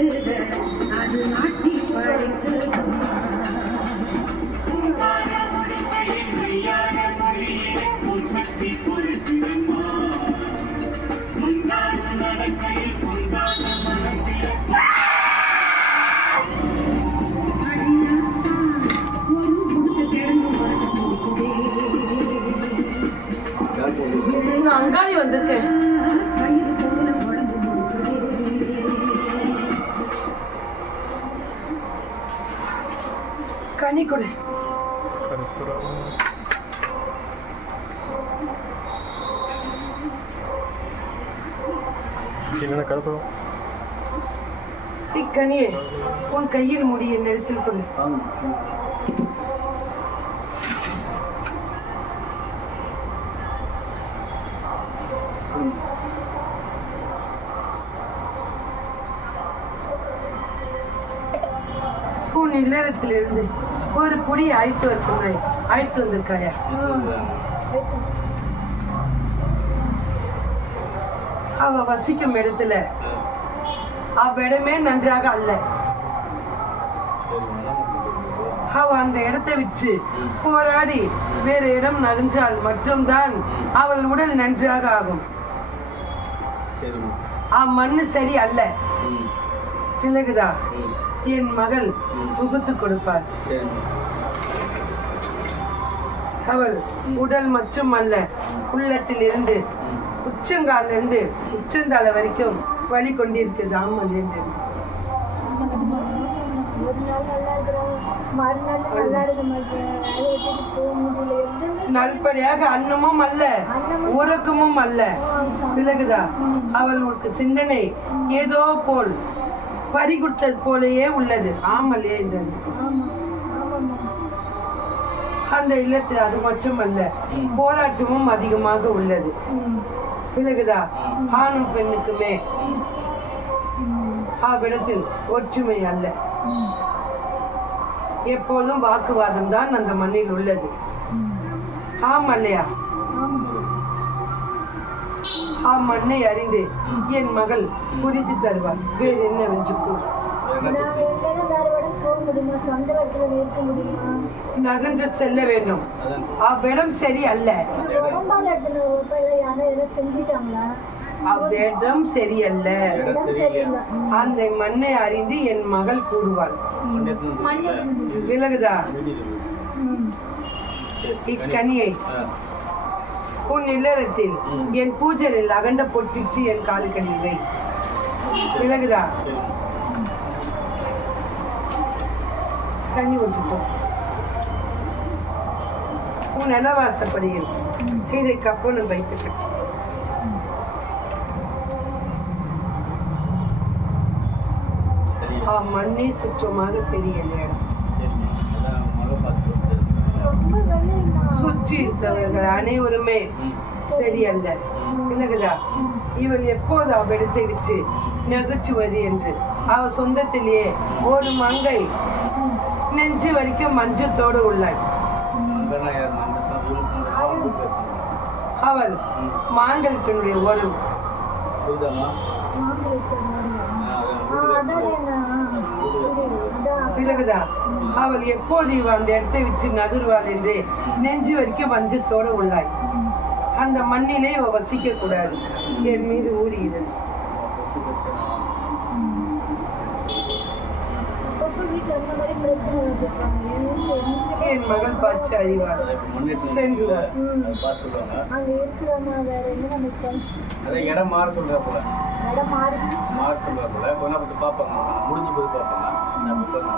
கட்டுக அது நாட்டி படைக்குதம்மா apertura. ¿Tiene una carpa? Sí, Caniel. Juan Cayel morí en el templo de el arte. ஒரு பொடி அழைத்து வர சொன்னாய் அழைத்து வந்திருக்காயா அவ வசிக்கும் இடத்துல. அவ்விடமே நன்றாக அல்ல. அவ அந்த இடத்தை விற்று போராடி வேறு இடம் நகன்றால் மட்டும்தான் அவள் உடல் நன்றாக ஆகும். அம்மண்ணு சரி அல்ல. ம். என் மகள் முகுத்து கொடுப்பார் அவள் உடல் மற்றும் அல்ல உள்ளத்தில் இருந்து உச்சங்கால இருந்து உச்சந்தால வரைக்கும் வழி கொண்டிருக்கிறது ஆமாம் என்று. நல்படியாக அன்னமும் அல்ல உறக்கமும் அல்ல. விலகுதா? அவளுக்கு சிந்தனை ஏதோ போல் பறி கொடுத்தது போலயே உள்ளது. ஆமலே என்றது அந்த இல்லத்தில் அது மட்டும் அல்ல. போராட்டமும் அதிகமாக உள்ளது. ம் விலகுதா ஆணும் பெண்ணுக்குமே. அவ்விடத்தில் ஒற்றுமை அல்ல. எப்போதும் வாக்குவாதம் தான் அந்த மண்ணில் உள்ளது. ஆம் ஆ மண்ணை அறிந்து என் மகள் புரித்து தருவாள். வேறு என்னவென்று கூறு. நகன்று செல்ல வேண்டும். அவ்விடம் சரி அல்ல. அவ்விடம் சரியல்ல. அந்த மண்ணை அறிந்து என் மகள் கூறுவாள். விலகுதா? இக்கனியை. உன் இல்லறத்தில் என் பூஜரில் அகண்ட பொட்டிட்டு என் காலுக்கடியில் வை விலகுதா? கனி ஒன்று உன் நிலவாசப்படியில் இதை கப்பனும் வைத்துக்க. ஆ மண்ணே சுற்றமாக சரியல்ல சுற்றி இருக்கிறவர்கள் அனைவருமே சரியல்ல. விலகுதா இவள் எப்போது அவ்விடத்தை விட்டு நகைச்சுவது என்று? அவ சொந்தத்திலேயே ஒரு மங்கை நெஞ்சு வரைக்கும் மஞ்சத்தோடு உள்ளாள் அவள் மாங்கல்கனுடைய ஒரு மாம்பழத்தை ஆ அவள் எப்போது இவ அந்த இடத்தை விட்டு நகர்வாள் என்று நெஞ்சு வரைக்கும் வஞ்சத்தோடு உள்ளாய். அந்த மண்ணிலே இவ வசிக்க கூடாது என் மீது ஊறியது ஒவ்வொரு வீட்டுல இந்த மாதிரி பிரச்சனை வச்சிருப்பாங்க என் வீட்டுல எங்க என் மகள் பாய்ச்சி அறிவாள். சென்று. வா. அங்க இருக்கிறவங்க வேற என்ன நமக்கு தெரிஞ்சு? அதே இடம் மாற சொல்ற போல. இடம் மாறி. மாற சொல்ற போல. கொஞ்ச பார்த்து பார்ப்பாங்க? முடிஞ்சு போய் பார்ப்பாங்க. போய்.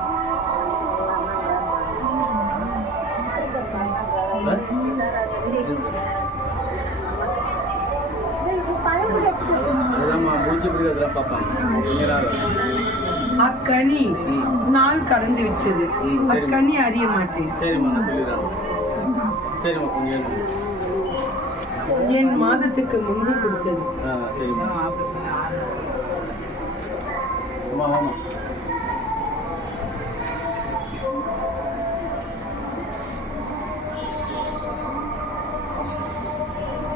அதுதான்மா முடிஞ்ச பிறகு அதெல்லாம் பார்ப்பாங்க. அக்கனி நாள் கடந்து விட்டது. அக்கனி அறிய மாட்டேன். என் மாதத்துக்கு முன்பு கொடுத்தது.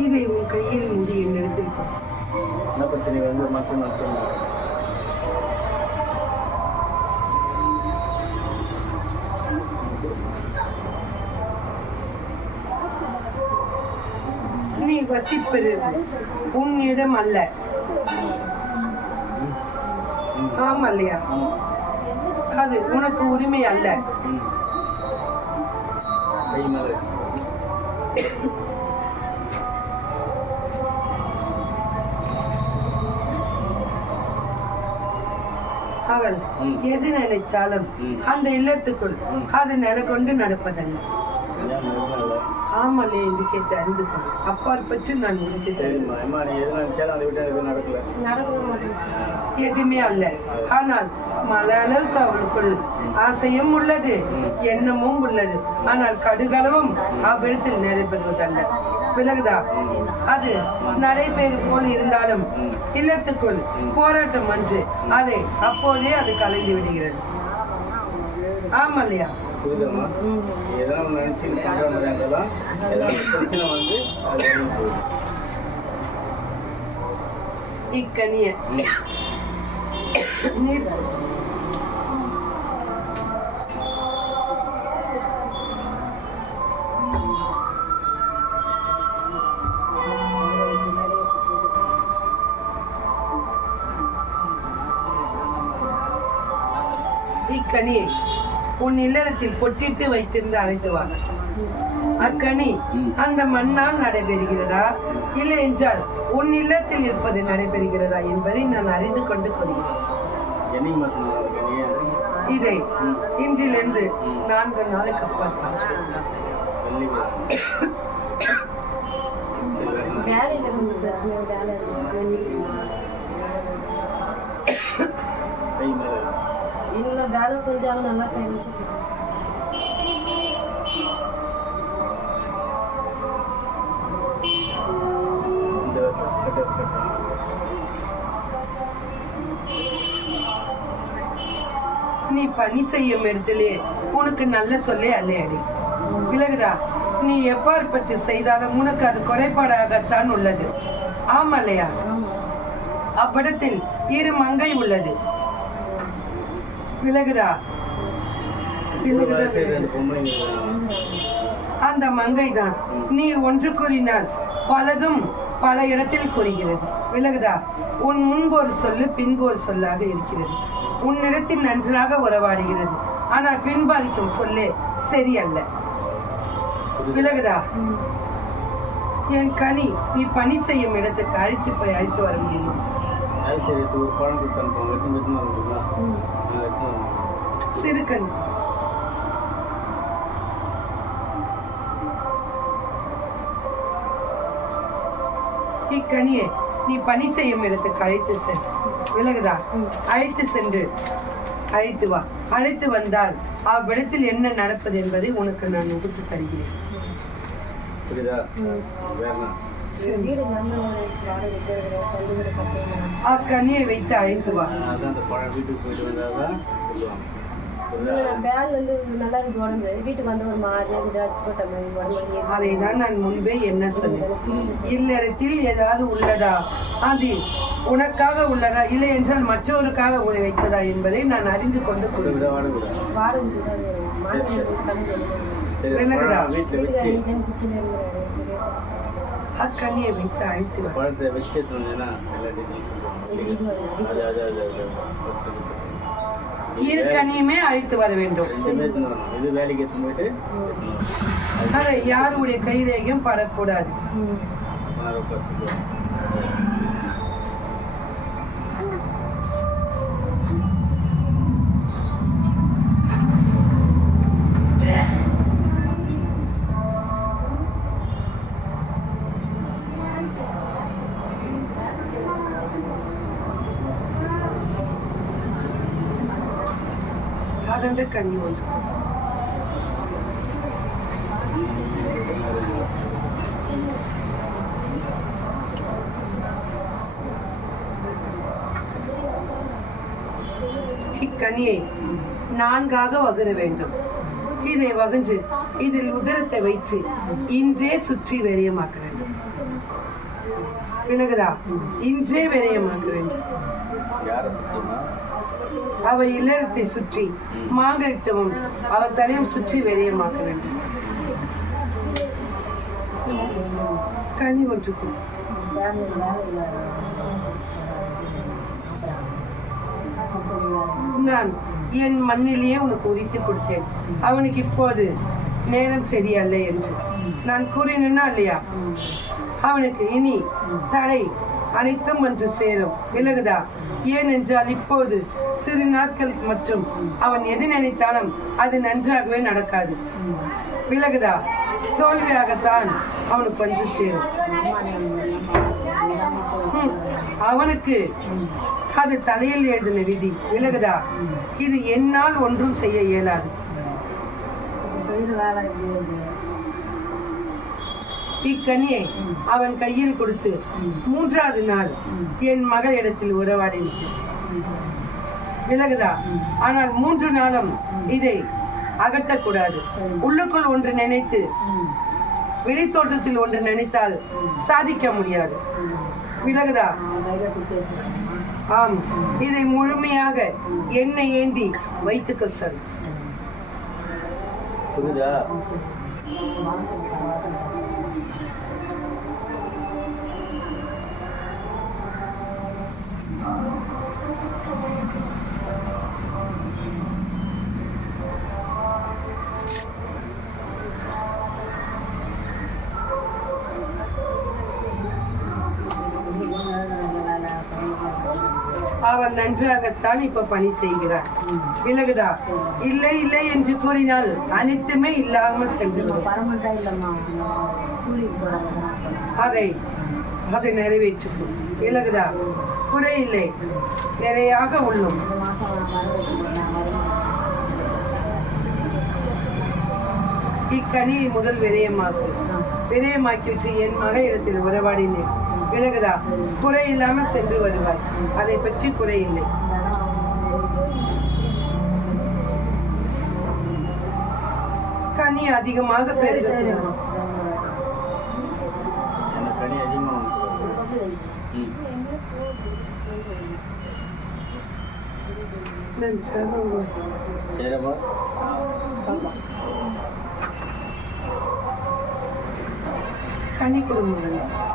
இதை உன் கையில் மூடி என்னிடத்தில் கொடு. என்ன பிரச்சனை வந்து மட்டும் நான் சொல்லுங்க வசிப்பெரு உன்னிடம் அல்ல ஆமா இல்லையா அது உனக்கு உரிமை அல்ல அவள். எது நினைச்சாலும். அந்த இல்லத்துக்குள். அது நிலை கொண்டு நடப்பதல்ல ஆமலே இதுக்கே தெரிந்துக்கோ அப்பாற்பட்டு நான் உனக்கு எதுவும் அல்ல. ஆனால் மல அளவுக்கு அவளுக்குள் ஆசையும் உள்ளது எண்ணமும் உள்ளது. ஆனால் கடுகளவும் அவ்விடத்தில் நடைபெறுவதல்ல விலகுதா? அது நடைபெறு போல் இருந்தாலும் இல்லத்துக்குள் போராட்டம் அன்று அதை அப்போதே அது கலைந்து விடுகிறது. ஆமா இல்லையா புரியுதம்மா எதனா ஒன்று நினச்சி பண்ணுற மாதிரி இருந்தாலும் ஏதாவது பிரச்சனை வந்து அது ம். நீர் உன் இல்லறத்தில் பொட்டிட்டு வைத்திருந்து அழைத்துவார் அக்கனி ம். அந்த மண்ணால் நடைபெறுகிறதா? இல்லை என்றால் உன் இல்லத்தில் இருப்பது நடைபெறுகிறதா என்பதை நான் அறிந்து கொண்டு கொள்கிறேன். இதை இன்றிலிருந்து நான்கு நாளுக்கு அப்புறம் இன்னும் வேலை செஞ்சாலும் நல்லா கட்ட நீ பணி செய்யும் இடத்திலே உனக்கு நல்ல சொல்லே அல்லையடி. விலகுதா நீ எவ்வாறுபட்டு செய்தாலும் உனக்கு அது குறைபாடாகத்தான் உள்ளது. ஆமா இல்லையா அவ்விடத்தில் இரு மங்கை உள்ளது. விலகுதா. அந்த மங்கைதான். நீ ஒன்று கூறினால் பலதும் பல இடத்தில் கூறுகிறது. விலகுதா உன் முன்பு ஒரு சொல்லு பின்பு ஒரு சொல்லாக இருக்கிறது. உன்னிடத்தில் நன்றாக உறவாடுகிறது. ஆனால் பின்பாதிக்கும் சொல்லே சரியல்ல. விலகுதா என் கனி நீ பணி செய்யும் இடத்துக்கு அழைத்து போய் அழைத்து வர முடியுமா? செய்யறதுக்கு ஒரு பழம் கொடுத்து அனுப்புவாங்க எடுத்து எடுத்துன்னு வர முடியுமா நாங்கள் எடுத்துன்னு வர முடியும் சிறு கனி இக்கனியை நீ பணி செய்யும் இடத்துக்கு அழைத்து செல். விலகுதா அழைத்து சென்று. அழைத்து வா. அழைத்து வந்தால் அவ்விடத்தில் என்ன நடப்பது என்பதை உனக்கு நான் உகுத்து தருகிறேன். அக்கனியை வைத்து அழைத்து வா. அதை தான் நான் முன்பே என்ன சொன்னேன். இல்லறத்தில் ஏதாவது உள்ளதா? அது உனக்காக உள்ளதா? இல்லை என்றால் மற்றவருக்காக உன்னை வைத்ததா என்பதை நான் அறிந்து கொண்டு அதை கொள்கிறேன் விட வாட கூட வாடகை மாநில கம்மி சரி விலகுதா? பழம் வீட்டில் வச்சு கிச்சன் அக்கனியை வைத்து அழைத்து பழத்தை வச்சு எடுத்து சொல்லுவாங்க அது அது அது இரு கனியுமே அழைத்து வர வேண்டும் இது வேலைக்கு எடுத்துன்னு போயிட்டு அதை யாருடைய கையிலேயும் படக்கூடாது. அதென்று கனி ஒன்று. இக்கனியை நான்காக வகுர வேண்டும். இதை வகுஞ்சு இதில் உதரத்தை வைத்து இன்றே சுற்றி வெறியமாக்க வேண்டும். விலகுதா இன்றே வெறியமாக்க வேண்டும். அவ இல்லறத்தை சுற்றி மாங்கலிட்டமும் அவர் தலையும் சுற்றி வெறியமாக்க வேண்டும். கனி ஒன்று நான் என் மண்ணிலேயே உனக்கு உரித்து கொடுத்தேன். அவனுக்கு இப்போது நேரம் சரியல்ல என்று. நான் கூறினேன்னா இல்லையா? அவனுக்கு இனி தடை அனைத்தும் வந்து சேரும். விலகுதா? ஏனென்றால் இப்போது சிறு நாட்கள் மற்றும் அவன் எது நினைத்தாலும் அது நன்றாகவே நடக்காது. விலகுதா? தோல்வியாகத்தான் அவனுக்கு வந்து சேரும். அவனுக்கு அது தலையில் எழுதின விதி. விலகுதா? இது என்னால் ஒன்றும் செய்ய இயலாது. இக்கனியை அவன் கையில் கொடுத்து மூன்றாவது நாள் என் மகளிடத்தில் உறவாடி விலகுதா? ஆனால் மூன்று நாளும் இதை அகற்றக்கூடாது. உள்ளுக்குள் ஒன்று நினைத்து வெளித்தோட்டத்தில் ஒன்று நினைத்தால் சாதிக்க முடியாது. விலகுதா? ஆம். இதை முழுமையாக எண்ணெய் ஏந்தி வைத்துக்க சார். புரியுதா? அவன் நன்றாகத்தான் இப்ப பணி செய்கிறான் விலகுதா? இல்லை இல்லை என்று கூறினால் அனைத்துமே இல்லாமல் சென்று. அதை அதை நிறைவேற்றிக்கும் விலகுதா? குறையில்லை நிறையாக உள்ளும். இக்கனியை முதல் விரயமாக்கு. விரயமாக்கிவிட்டு என் மக இடத்தில் உறவாடினேன். விலகுதா குறை இல்லாமல் சென்று வருவாய். அதை பற்றி குறையில்லை கனி அதிகமாக பெருகக்கூடாது எனக்கு கனி அதிகமாக. சரிப்பா. கனி குடும்பங்கள்.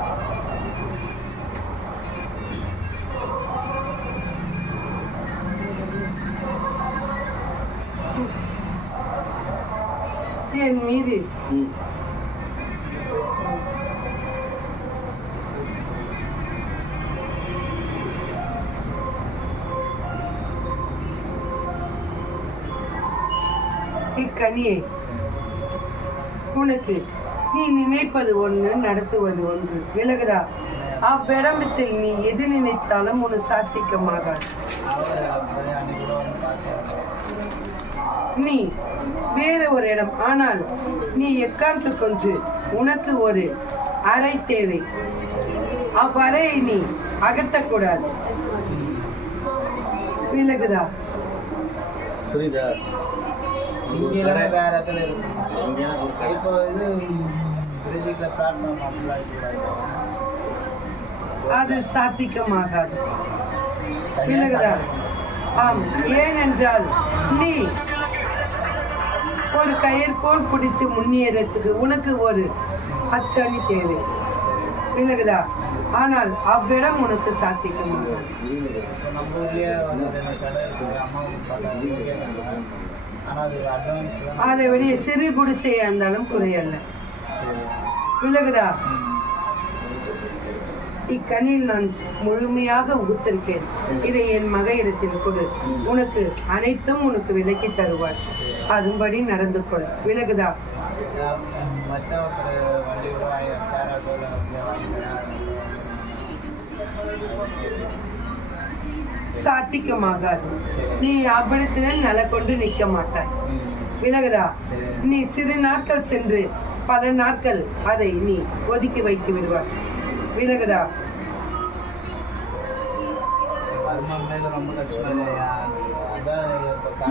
ம். இக்கனியை உனக்கு நீ நினைப்பது ஒன்று நடத்துவது ஒன்று. விலகுதா அவ்விடமத்தில் நீ எது நினைத்தாலும் உனக்கு சாத்திக்கமாகாது நீ வேற ஒரு இடம். ஆனால் நீ எக்காந்து கொன்று உனக்கு ஒரு அறை தேவை. அவ்வறையை நீ அகற்றக்கூடாது. விலகுதா புரியுதா? வேற இடத்துல இருக்கு இப்போ இது அது சாத்திக்கமாகாது விலகுதா ஆம் ஏனென்றால் நீ ஒரு கயிறு போல் பிடித்து முன்னேறத்துக்கு உனக்கு ஒரு அச்சணி தேவை. விலகுதா ஆனால் அவ்விடம் உனக்கு சாத்திக்கமாகாது முடியும் அதை விட சிறு குடிசையா இருந்தாலும் குறையல்ல. விலகுதா இக்கனியில் நான் முழுமையாக உகுத்திருக்கேன் இதை என் மக இடத்தில் கொடு உனக்கு அனைத்தும் உனக்கு விலக்கி தருவார் அதுபடி நடந்து கொள். விலகுதா? சாத்திக்கமாகாது நீ அவ்விடத்தில் நல கொண்டு நிற்க மாட்டாய். விலகுதா? நீ சிறு நாட்கள் சென்று பல நாட்கள் அதை நீ ஒதுக்கி வைத்து விடுவாய். விலகுதா?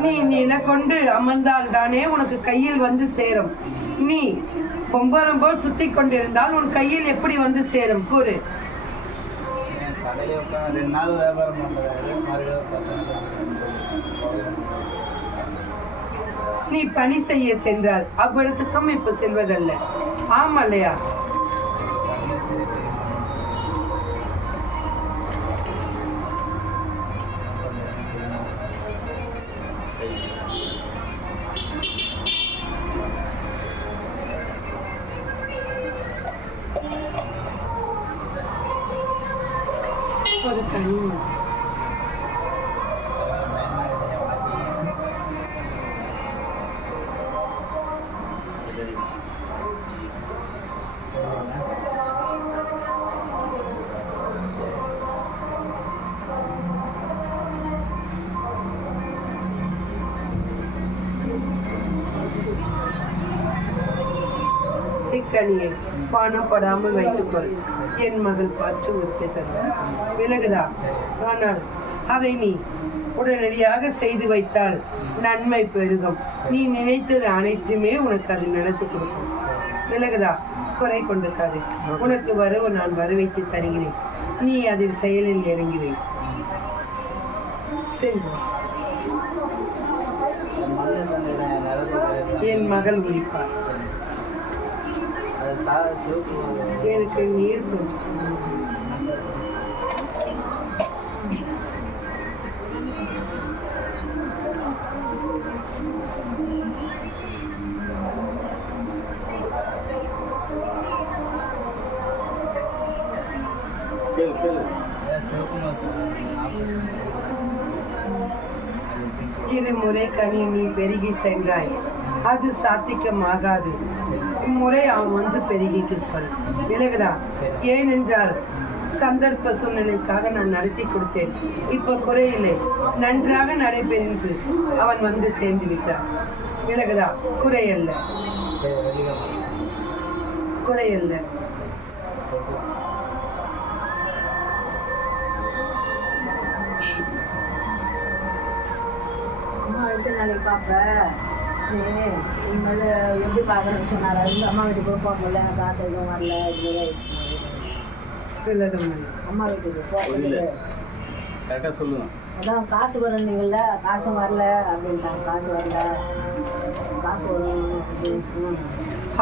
நீ நில கொண்டு அமர்ந்தால் தானே உனக்கு கையில் வந்து சேரும். நீ கொம்பரம் போல் சுத்தி கொண்டிருந்தால் உன் கையில் எப்படி வந்து சேரும்? கூறு. நீ பணி செய்ய சென்றால் அவ்விடத்துக்கும் இப்ப செல்வதல்ல. ஆம் கனியை பானப்படாமல் வைத்துக்கொள். என் மகள் பார்த்து உறுத்தி விலகுதா? ஆனால் அதை நீ உடனடியாக செய்து வைத்தால் நன்மை பெருகும். நீ நினைத்தது அனைத்துமே உனக்கு அது நடத்தி கொடுக்கும். விலகுதா? குறை கொண்டுக்காது உனக்கு வரவு நான் வர வைத்து தருகிறேன். நீ அதில் செயலில் இறங்கி என் மகள் உரிப்பார் எனக்கு நீர் கேளு கேளு சிவப்பு இருமுறை கனி நீ பெருகி சென்றாய். அது சாத்தியமாகாது. இம்முறை அவன் வந்து பெருகிக்கு சொல் விலகுதா ஏனென்றால் சந்தர்ப்ப சூழ்நிலைக்காக நான் நடத்தி கொடுத்தேன். இப்ப குறையில்லை. நன்றாக நடைபெறுந்து அவன் வந்து சேர்ந்து விட்டான் விலகுதா குறையல்ல குறையல்ல. அம்மா எடுத்து நாளைக்கு பார்ப்ப இனிமேல் எப்படி பார்க்கணும்னு சொன்னார்? அது அம்மா வீட்டுக்கு போகல காசு எதுவும் வரல விலகும் அம்மா வீட்டுக்கு போகல கரெக்டாக சொல்லுங்க. அதான் காசு வரணுங்கள்ல காசு வரல அப்படின்ட்டாங்க. காசு வரல. காசு சொன்னாங்க.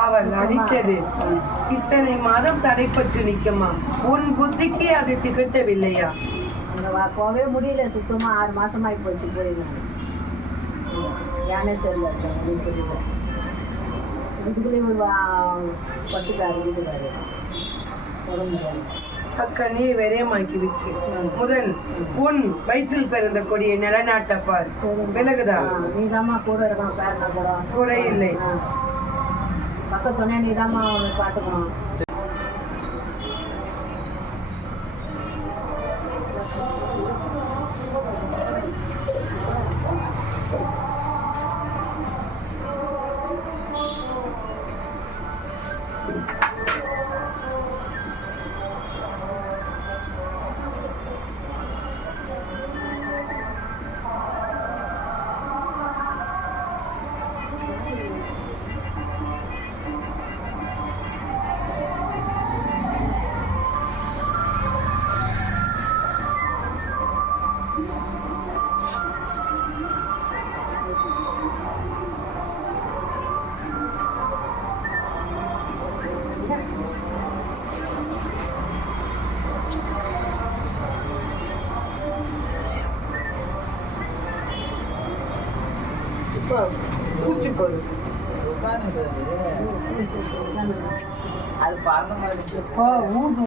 அவள் அடித்தது இத்தனை மாதம் தடைப்பட்டு நிற்குமா? உன் புத்திக்கு அது திகட்டவில்லையா? அங்கே வா போகவே முடியல. சுத்தமாக ஆறு மாசமாகி போச்சு போயிருந்தேன் ஏனே தெரியல அப்படின்னு தெரியல. இதுக்குள்ளேயே ஒரு பட்டுக்காரு வீட்டுக்காரு அக்கனி விரயமாக்கி விச்சு முதல் உன் வயிற்றில் பிறந்த கொடியை நிலநாட்டப்பார் விலகுதா? நீதாம்மா கூட இருக்கணும் பேரனா கூட. குறை இல்லை. ஆ. பக்கத்து சொன்னே நீதாம்மா அவனை பார்த்துக்கணும்.